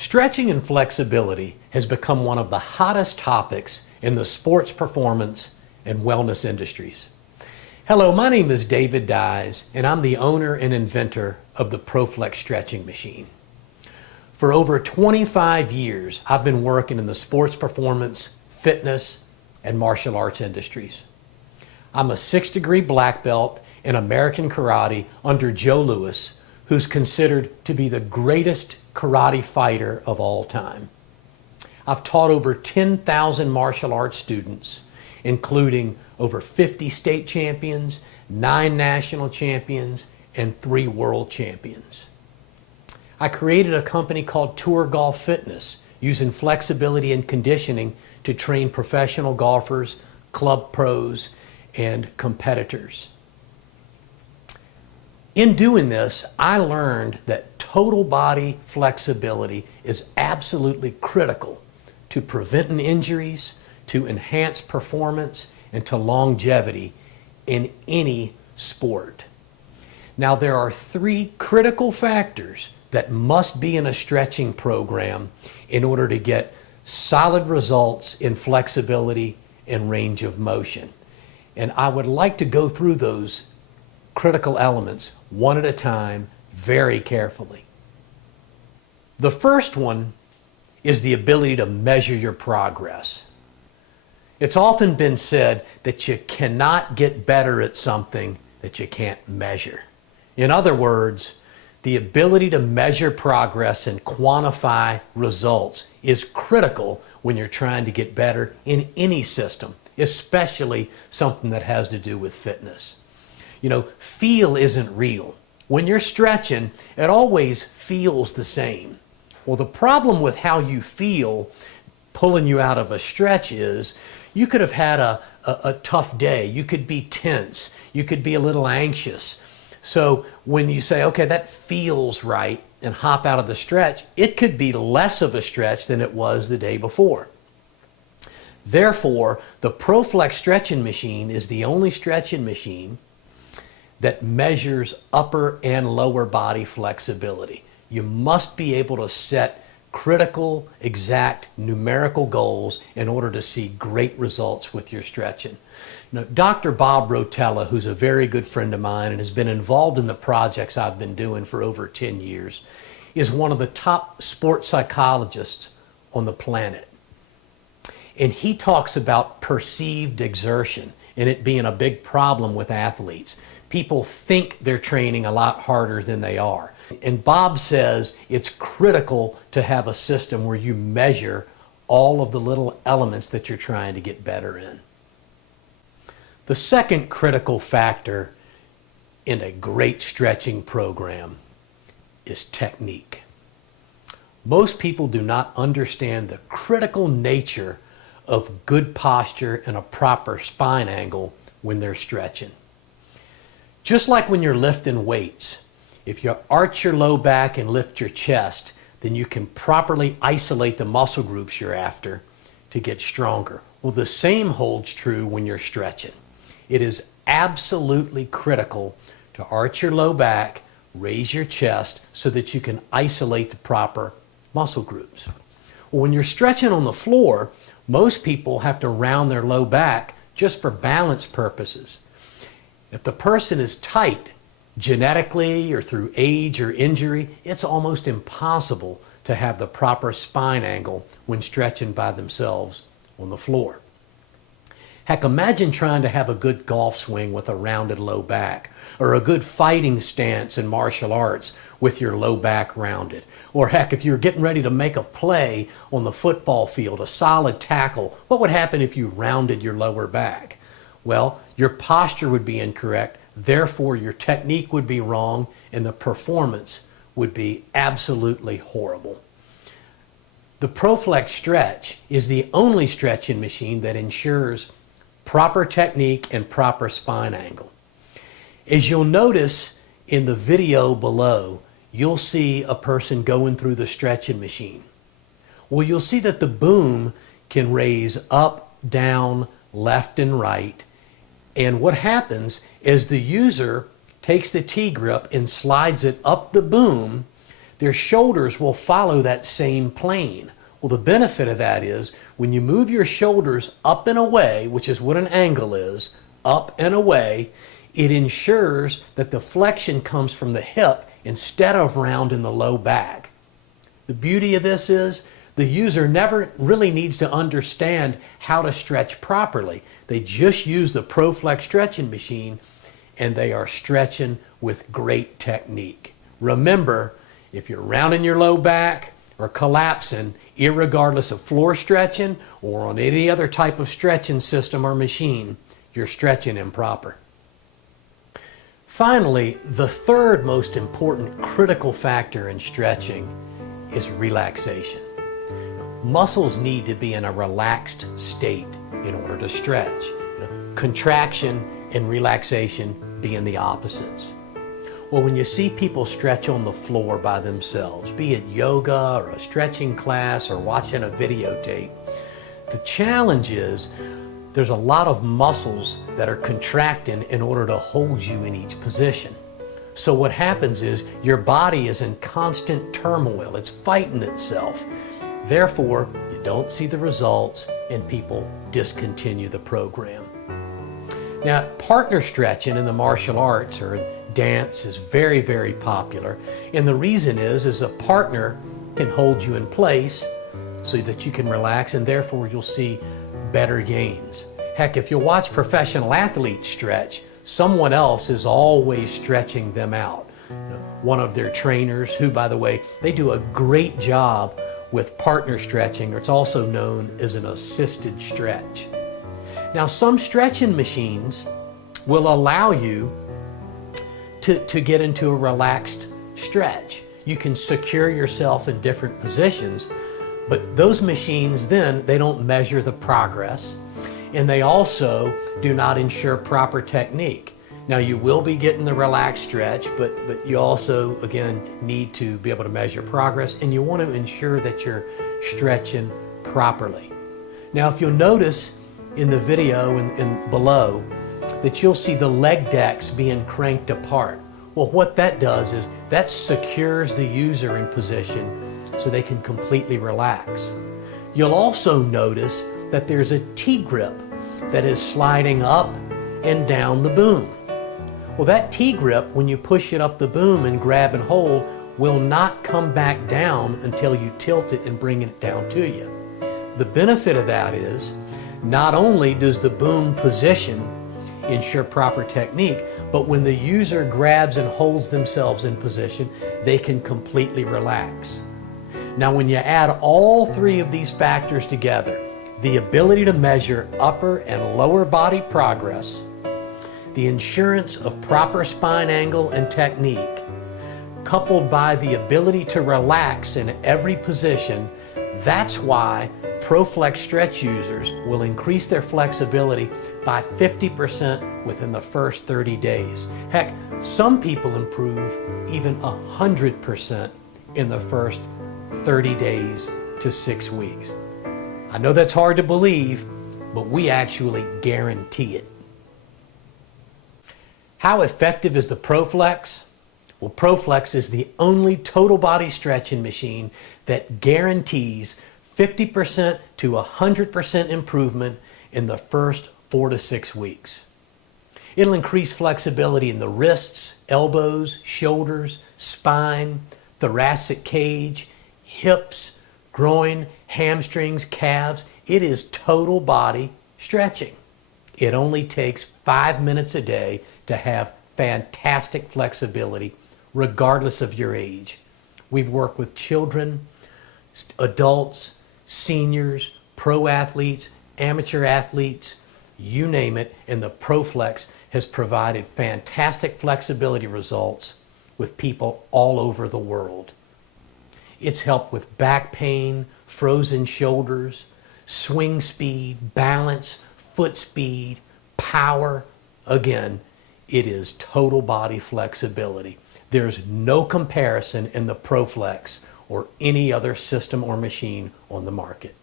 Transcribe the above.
Stretching and flexibility has become one of the hottest topics in the sports performance and wellness industries. Hello, my name is David Dyes, and I'm the owner and inventor of the ProFlex stretching machine. For over 25 years, I've been working in the sports performance, fitness, and martial arts industries. I'm a 6-degree black belt in American karate under Joe Louis, who's considered to be the greatest karate fighter of all time. I've taught over 10,000 martial arts students, including over 50 state champions, 9 national champions, and 3 world champions. I created a company called Tour Golf Fitness, using flexibility and conditioning to train professional golfers, club pros, and competitors. In doing this, I learned that total body flexibility is absolutely critical to preventing injuries, to enhance performance, and to longevity in any sport. Now, there are 3 critical factors that must be in a stretching program in order to get solid results in flexibility and range of motion. And I would like to go through those critical elements one at a time very carefully. The first one is the ability to measure your progress. It's often been said that you cannot get better at something that you can't measure. In other words, the ability to measure progress and quantify results is critical when you're trying to get better in any system, especially something that has to do with fitness. You know, feel isn't real. When you're stretching, it always feels the same. Well, the problem with how you feel pulling you out of a stretch is you could have had a tough day. You could be tense. You could be a little anxious. So when you say, okay, that feels right, and hop out of the stretch, it could be less of a stretch than it was the day before. Therefore, the ProFlex stretching machine is the only stretching machine that measures upper and lower body flexibility. You must be able to set critical, exact numerical goals in order to see great results with your stretching. Now, Dr. Bob Rotella, who's a very good friend of mine and has been involved in the projects I've been doing for over 10 years, is one of the top sports psychologists on the planet. And he talks about perceived exertion and it being a big problem with athletes. People think they're training a lot harder than they are. And Bob says it's critical to have a system where you measure all of the little elements that you're trying to get better in. The second critical factor in a great stretching program is technique. Most people do not understand the critical nature of good posture and a proper spine angle when they're stretching. Just like when you're lifting weights, if you arch your low back and lift your chest, then you can properly isolate the muscle groups you're after to get stronger. Well, the same holds true when you're stretching. It is absolutely critical to arch your low back, raise your chest so that you can isolate the proper muscle groups. Well, when you're stretching on the floor, most people have to round their low back just for balance purposes. If the person is tight, genetically or through age or injury, it's almost impossible to have the proper spine angle when stretching by themselves on the floor. Heck, imagine trying to have a good golf swing with a rounded low back, or a good fighting stance in martial arts with your low back rounded. Or heck, if you're getting ready to make a play on the football field, a solid tackle, what would happen if you rounded your lower back? Well, your posture would be incorrect, therefore your technique would be wrong, and the performance would be absolutely horrible. The ProFlex Stretch is the only stretching machine that ensures proper technique and proper spine angle. As you'll notice in the video below, you'll see a person going through the stretching machine. Well, you'll see that the boom can raise up, down, left, and right. And what happens is the user takes the T-grip and slides it up the boom. their shoulders will follow that same plane. Well, the benefit of that is when you move your shoulders up and away, which is what an angle is, up and away, it ensures that the flexion comes from the hip instead of round in the low back. The beauty of this is the user never really needs to understand how to stretch properly. They just use the ProFlex stretching machine and they are stretching with great technique. Remember, if you're rounding your low back or collapsing, irregardless of floor stretching or on any other type of stretching system or machine, you're stretching improper. Finally, the third most important critical factor in stretching is relaxation. Muscles need to be in a relaxed state in order to stretch. Contraction and relaxation being the opposites. Well, when you see people stretch on the floor by themselves, be it yoga or a stretching class or watching a videotape, the challenge is there's a lot of muscles that are contracting in order to hold you in each position. So what happens is your body is in constant turmoil. It's fighting itself. Therefore, you don't see the results and people discontinue the program. Now, partner stretching in the martial arts or dance is very, very popular. And the reason is a partner can hold you in place so that you can relax and therefore you'll see better gains. Heck, if you watch professional athletes stretch, someone else is always stretching them out. One of their trainers, who, by the way, they do a great job with partner stretching, or it's also known as an assisted stretch. Now, some stretching machines will allow you to get into a relaxed stretch. You can secure yourself in different positions, but those machines then, they don't measure the progress, and they also do not ensure proper technique. Now, you will be getting the relaxed stretch, but you also, again, need to be able to measure progress, and you want to ensure that you're stretching properly. Now, if you'll notice in the video and below that you'll see the leg decks being cranked apart. Well, what that does is that secures the user in position so they can completely relax. You'll also notice that there's a T-grip that is sliding up and down the boom. Well, that T-grip, when you push it up the boom and grab and hold, will not come back down until you tilt it and bring it down to you. The benefit of that is not only does the boom position ensure proper technique, but when the user grabs and holds themselves in position, they can completely relax. Now, when you add all three of these factors together, the ability to measure upper and lower body progress, the assurance of proper spine angle and technique, coupled by the ability to relax in every position, that's why ProFlex Stretch users will increase their flexibility by 50% within the first 30 days. Heck, some people improve even 100% in the first 30 days to 6 weeks. I know that's hard to believe, but we actually guarantee it. How effective is the ProFlex? Well, ProFlex is the only total body stretching machine that guarantees 50% to 100% improvement in the first 4 to 6 weeks. It'll increase flexibility in the wrists, elbows, shoulders, spine, thoracic cage, hips, groin, hamstrings, calves. It is total body stretching. It only takes 5 minutes a day to have fantastic flexibility regardless of your age. We've worked with children, adults, seniors, pro athletes, amateur athletes, you name it, and the ProFlex has provided fantastic flexibility results with people all over the world. It's helped with back pain, frozen shoulders, swing speed, balance, foot speed, power. Again, it is total body flexibility. There's no comparison in the ProFlex or any other system or machine on the market.